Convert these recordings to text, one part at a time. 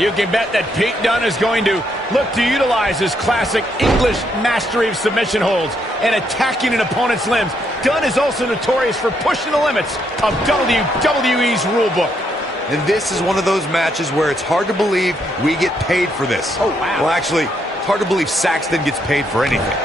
You can bet that Pete Dunne is going to look to utilize his classic English mastery of submission holds and attacking an opponent's limbs. Dunne is also notorious for pushing the limits of WWE's rulebook. And this is one of those matches where it's hard to believe we get paid for this. Oh, wow. Well, actually, it's hard to believe Saxton gets paid for anything.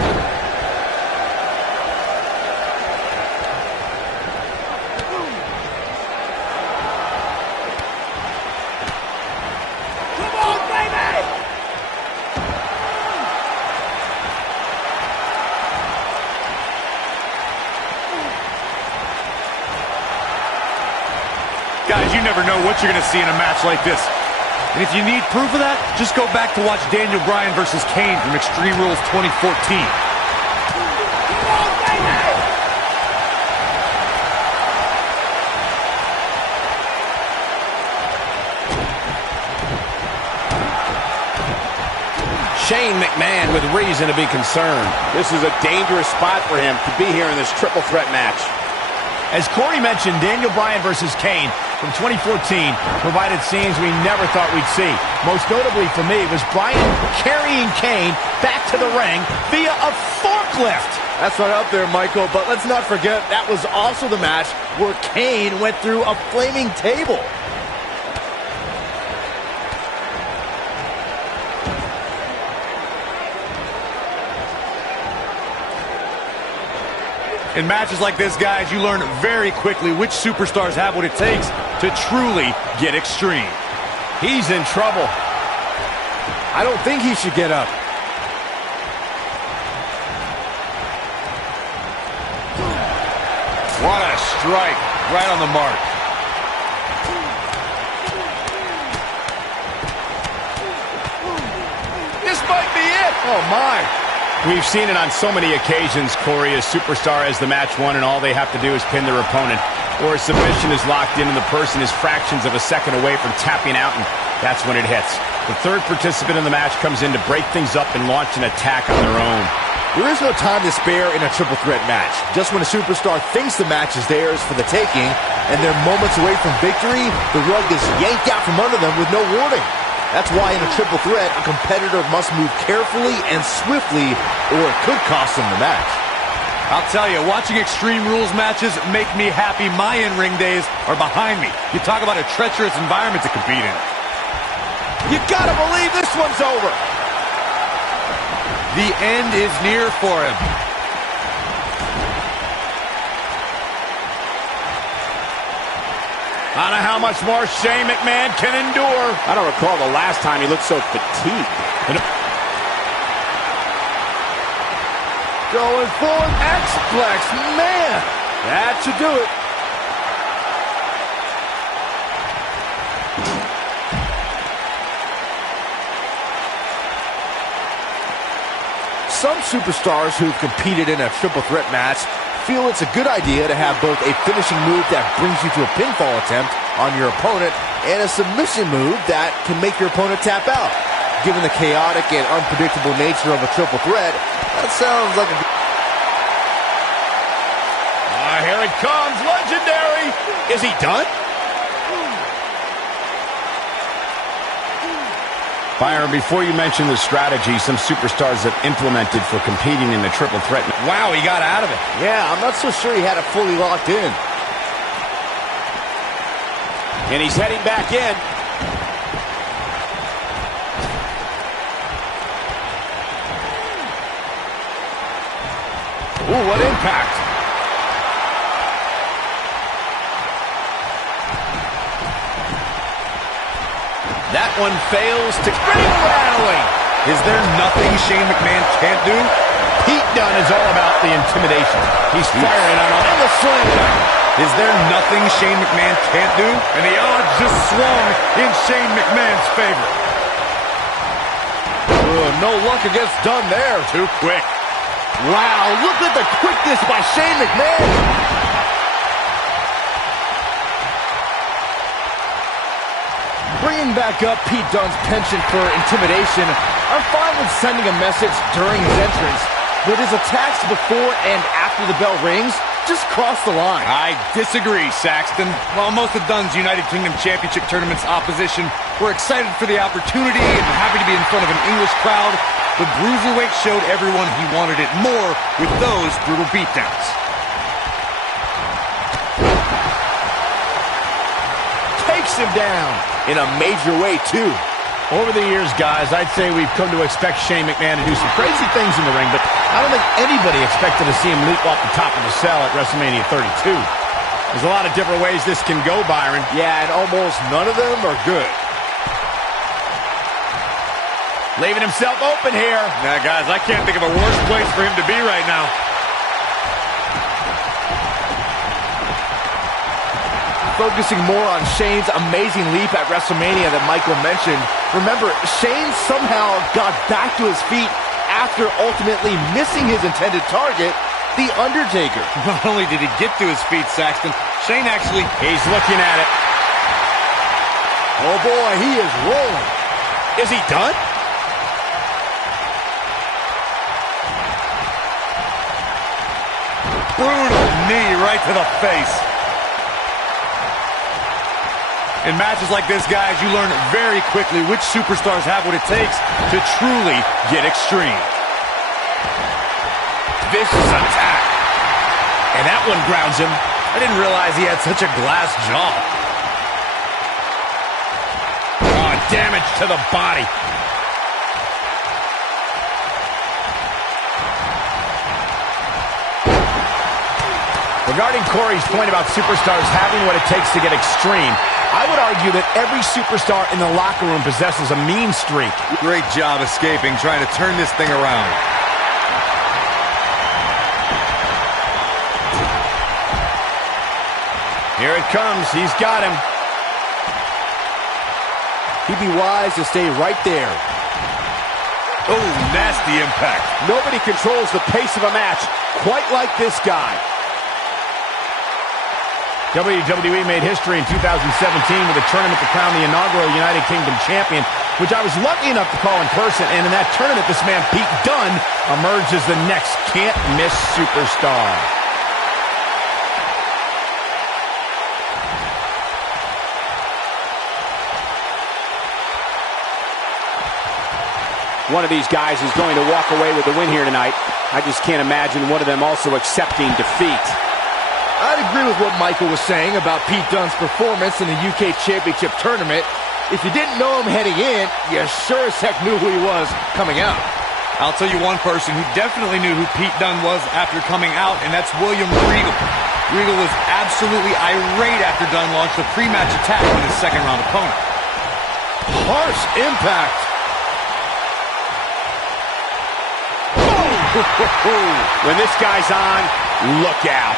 Guys, you never know what you're going to see in a match like this. And if you need proof of that, just go back to watch Daniel Bryan versus Kane from Extreme Rules 2014. Shane McMahon with reason to be concerned. This is a dangerous spot for him to be here in this triple threat match. As Corey mentioned, Daniel Bryan versus Kane from 2014 provided scenes we never thought we'd see. Most notably for me was Bryan carrying Kane back to the ring via a forklift. That's right up there, Michael, but let's not forget that was also the match where Kane went through a flaming table. In matches like this, guys, you learn very quickly which superstars have what it takes to truly get extreme. He's in trouble. I don't think he should get up. What a strike. Right on the mark. This might be it. Oh, my. We've seen it on so many occasions, Corey. A superstar has the match won, and all they have to do is pin their opponent. Or a submission is locked in, and the person is fractions of a second away from tapping out, and that's when it hits. The third participant in the match comes in to break things up and launch an attack on their own. There is no time to spare in a triple threat match. Just when a superstar thinks the match is theirs for the taking, and they're moments away from victory, the rug is yanked out from under them with no warning. That's why in a triple threat, a competitor must move carefully and swiftly, or it could cost them the match. I'll tell you, watching Extreme Rules matches make me happy my in-ring days are behind me. You talk about a treacherous environment to compete in. You gotta believe this one's over. The end is near for him. I don't know how much more Shane McMahon can endure. I don't recall the last time he looked so fatigued. Going for an X-Plex, man. That should do it. Some superstars who've competed in a triple threat match feel it's a good idea to have both a finishing move that brings you to a pinfall attempt on your opponent and a submission move that can make your opponent tap out. Given the chaotic and unpredictable nature of a triple threat, that sounds like a... Here it comes, legendary. Is he done? Byron, before you mention the strategy some superstars have implemented for competing in the triple threat. Wow, he got out of it. Yeah, I'm not so sure he had it fully locked in. And he's heading back in. Ooh, what impact. That one fails to ring rattling. Is there nothing Shane McMahon can't do? Pete Dunne is all about the intimidation. He's firing on all the slam. Is there nothing Shane McMahon can't do? And the odds just swung in Shane McMahon's favor. No luck against Dunne there. Too quick. Wow, look at the quickness by Shane McMahon. Bringing back up Pete Dunne's penchant for intimidation, I'm fine with sending a message during his entrance, but his attacks before and after the bell rings just crossed the line. I disagree, Saxton. While most of Dunn's United Kingdom Championship Tournament's opposition were excited for the opportunity and happy to be in front of an English crowd, the Bruiserweight showed everyone he wanted it more with those brutal beatdowns. Takes him down in a major way, too. Over the years, guys, I'd say we've come to expect Shane McMahon to do some crazy things in the ring, but I don't think anybody expected to see him leap off the top of the cell at WrestleMania 32. There's a lot of different ways this can go, Byron. Yeah, and almost none of them are good. Leaving himself open here. Now, guys, I can't think of a worse place for him to be right now. Focusing more on Shane's amazing leap at WrestleMania that Michael mentioned. Remember, Shane somehow got back to his feet after ultimately missing his intended target, The Undertaker. Not only did he get to his feet, Saxton, Shane actually... He's looking at it. Oh boy, he is rolling. Is he done? Brutal knee right to the face. In matches like this, guys, you learn very quickly which superstars have what it takes to truly get extreme. Vicious attack. And that one grounds him. I didn't realize he had such a glass jaw. Oh, damage to the body. Regarding Corey's point about superstars having what it takes to get extreme, I would argue that every superstar in the locker room possesses a mean streak. Great job escaping, trying to turn this thing around. Here it comes. He's got him. He'd be wise to stay right there. Oh, nasty impact. Nobody controls the pace of a match quite like this guy. WWE made history in 2017 with a tournament to crown the inaugural United Kingdom champion, which I was lucky enough to call in person. And in that tournament, this man, Pete Dunne, emerged as the next can't-miss superstar. One of these guys is going to walk away with the win here tonight. I just can't imagine one of them also accepting defeat. I'd agree with what Michael was saying about Pete Dunne's performance in the UK Championship Tournament. If you didn't know him heading in, you sure as heck knew who he was coming out. I'll tell you one person who definitely knew who Pete Dunne was after coming out, and that's William Regal. Regal was absolutely irate after Dunne launched a pre-match attack on his second-round opponent. Harsh impact. When this guy's on, look out.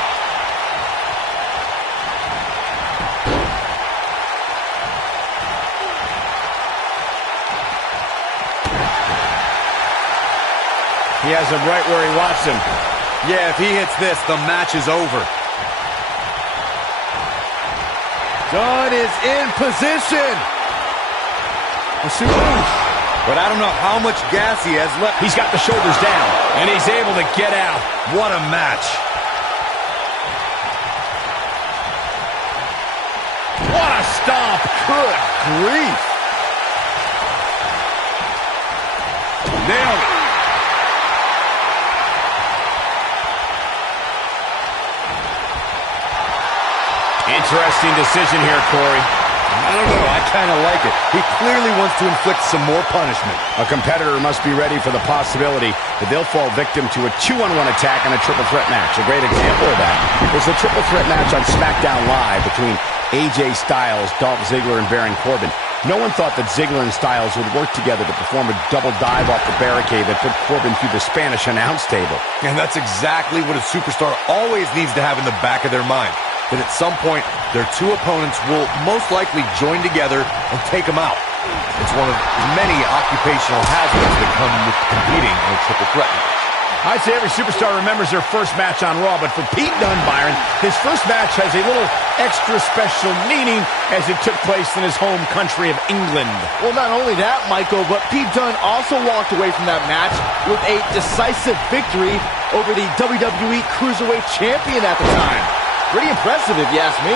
He has him right where he wants him. Yeah, if he hits this, the match is over. Dunne is in position. But I don't know how much gas he has left. He's got the shoulders down, and he's able to get out. What a match. What a stomp. Good grief. Nailed it. Interesting decision here, Corey. I don't know. I kind of like it. He clearly wants to inflict some more punishment. A competitor must be ready for the possibility that they'll fall victim to a 2-on-1 attack in a triple threat match. A great example of that is the triple threat match on SmackDown Live between AJ Styles, Dolph Ziggler, and Baron Corbin. No one thought that Ziggler and Styles would work together to perform a double dive off the barricade that put Corbin through the Spanish announce table. And that's exactly what a superstar always needs to have in the back of their mind. That at some point, their two opponents will most likely join together and take them out. It's one of many occupational hazards that come with competing in a triple threat match. I'd say every superstar remembers their first match on Raw, but for Pete Dunne, Byron, his first match has a little extra special meaning as it took place in his home country of England. Well, not only that, Michael, but Pete Dunne also walked away from that match with a decisive victory over the WWE Cruiserweight Champion at the time. Pretty impressive, if you ask me.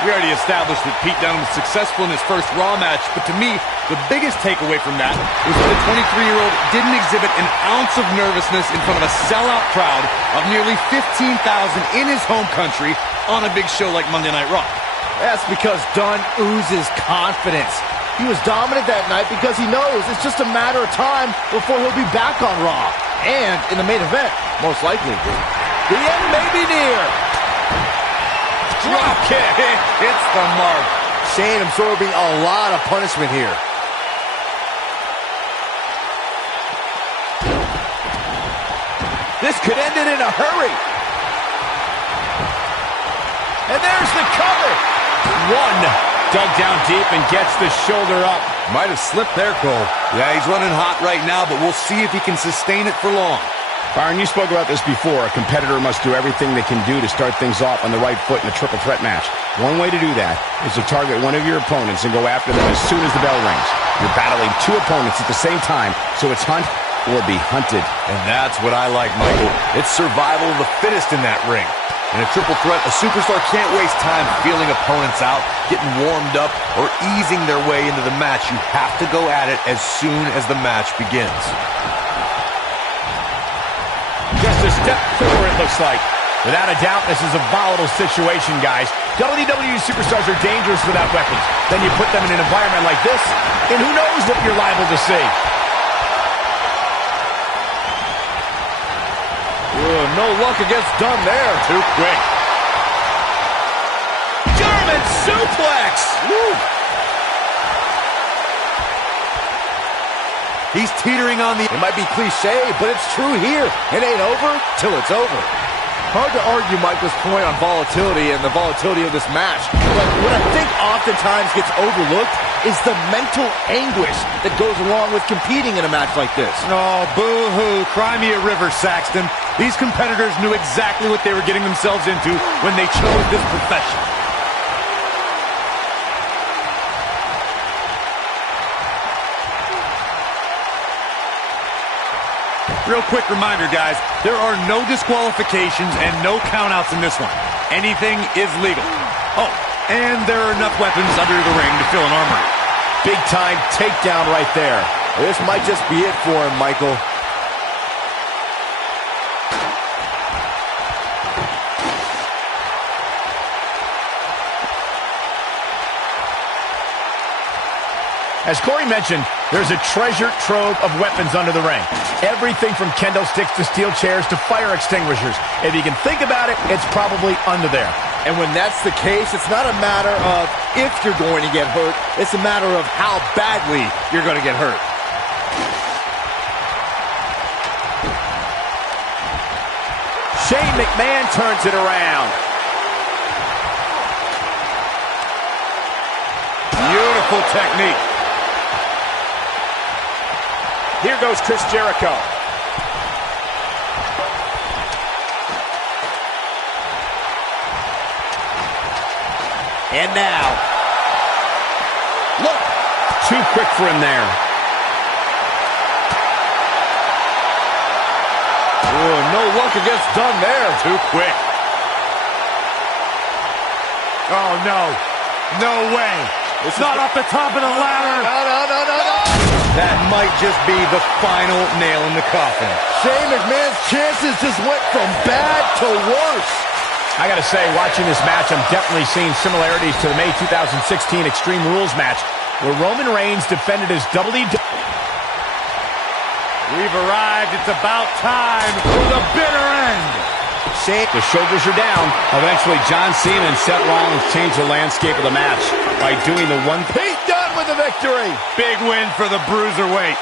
We already established that Pete Dunne was successful in his first Raw match, but to me, the biggest takeaway from that was that the 23-year-old didn't exhibit an ounce of nervousness in front of a sellout crowd of nearly 15,000 in his home country on a big show like Monday Night Raw. That's because Dunne oozes confidence. He was dominant that night because he knows it's just a matter of time before he'll be back on Raw. And in the main event, most likely. The end may be near. Drop kick. Hits the mark. Shane absorbing a lot of punishment here. This could end it in a hurry. And there's the cover. One. Dug down deep and gets the shoulder up. Might have slipped there, Cole. Yeah, he's running hot right now, but we'll see if he can sustain it for long. Byron, you spoke about this before. A competitor must do everything they can do to start things off on the right foot in a triple threat match. One way to do that is to target one of your opponents and go after them as soon as the bell rings. You're battling two opponents at the same time, so it's hunt or be hunted. And that's what I like, Michael. It's survival of the fittest in that ring. In a triple threat, a superstar can't waste time feeling opponents out, getting warmed up, or easing their way into the match. You have to go at it as soon as the match begins. Just a step forward, it looks like. Without a doubt, this is a volatile situation, guys. WWE superstars are dangerous without weapons. Then you put them in an environment like this, and who knows what you're liable to see. No luck against Dunne there. Too quick. German suplex! Woo. He's teetering on the... It might be cliche, but it's true here. It ain't over till it's over. Hard to argue Michael's point on volatility and the volatility of this match, but what I think oftentimes gets overlooked is the mental anguish that goes along with competing in a match like this. Oh, boo-hoo. Cry me a river, Saxton. These competitors knew exactly what they were getting themselves into when they chose this profession. Real quick reminder, guys, there are no disqualifications and no countouts in this one. Anything is legal. Oh, and there are enough weapons under the ring to fill an armory. Big time takedown right there. This might just be it for him, Michael. As Corey mentioned, there's a treasure trove of weapons under the ring. Everything from kendo sticks to steel chairs to fire extinguishers. If you can think about it, it's probably under there. And when that's the case, it's not a matter of if you're going to get hurt. It's a matter of how badly you're going to get hurt. Shane McMahon turns it around. Beautiful technique. Here goes Chris Jericho. And now, look, too quick for him there. Oh, no luck against Dunne there. Too quick. Oh, no. No way. It's not off the top of the ladder. No. That might just be the final nail in the coffin. Shane McMahon's chances just went from bad to worse. I gotta say, watching this match, I'm definitely seeing similarities to the May 2016 Extreme Rules match, where Roman Reigns defended his WWE. We've arrived. It's about time for the bitter end. The shoulders are down. Eventually, John Cena and Seth Rollins changed the landscape of the match by doing the one. Pete Dunne with the victory. Big win for the Bruiserweight.